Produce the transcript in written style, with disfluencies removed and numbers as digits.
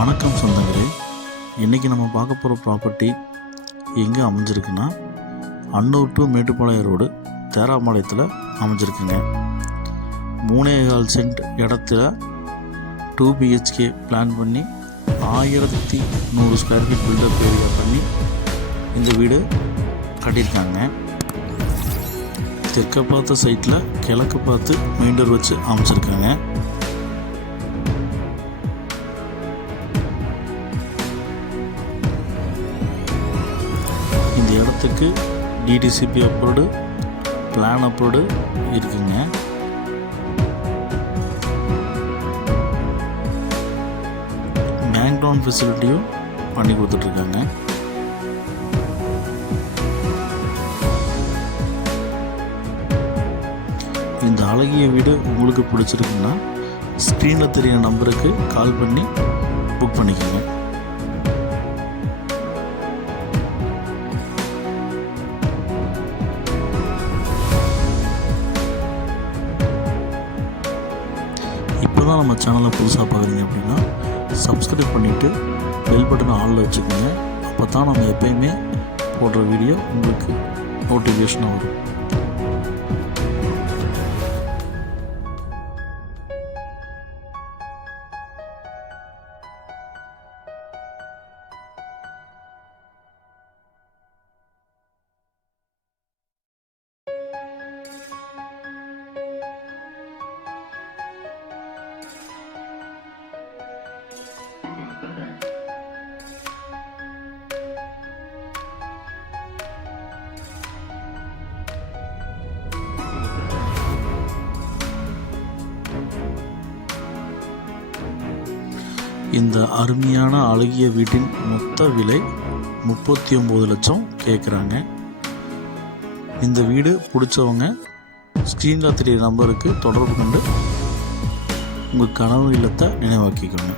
வணக்கம் சொந்தங்களே. இன்றைக்கி நம்ம பார்க்க போகிற ப்ராப்பர்ட்டி எங்கே அமைஞ்சிருக்குன்னா அன்னூர் டு மேட்டுப்பாளையம் ரோடு தேராபாளையத்தில் அமைஞ்சிருக்குங்க. 3.25 சென்ட் இடத்துல 2 BHK பிளான் பண்ணி 1100 ஸ்கொயர் ஃபீட் பில்டப் ஏரியா பண்ணி இந்த வீடு கட்டியிருக்காங்க. தெற்க பார்த்த சைட்டில் கிழக்கு பார்த்து மெயின் டோர் வச்சு அமைச்சிருக்காங்க. இந்த இடத்துக்கு டிடிசிபி அப்ரூவ்டு, பிளான் அப்ரூவ்டு இருக்குங்க. பேங்க் லோன் ஃபெசிலிட்டியும் பண்ணி கொடுத்துட்ருக்காங்க. இந்த அழகிய வீடு உங்களுக்கு பிடிச்சிருக்குன்னா ஸ்க்ரீனில் தெரிகிற நம்பருக்கு கால் பண்ணி புக் பண்ணிக்கோங்க. இப்போ தான் நம்ம சேனலை புதுசாக பார்க்குறீங்க அப்படின்னா சப்ஸ்கிரைப் பண்ணிவிட்டு பெல் பட்டனை ஆனில் வச்சுக்கோங்க. அப்போ தான் நம்ம எப்போயுமே போடுற வீடியோ உங்களுக்கு நோட்டிஃபிகேஷனாக வரும். இந்த அருமையான அழகிய வீட்டின் மொத்த விலை 39 லட்சம் கேட்குறாங்க. இந்த வீடு பிடிச்சவங்க ஸ்க்ரீனில் தெரிகிற நம்பருக்கு தொடர்பு கொண்டு உங்கள் கனவு இல்லத்தை நினைவாக்கிக்கோங்க.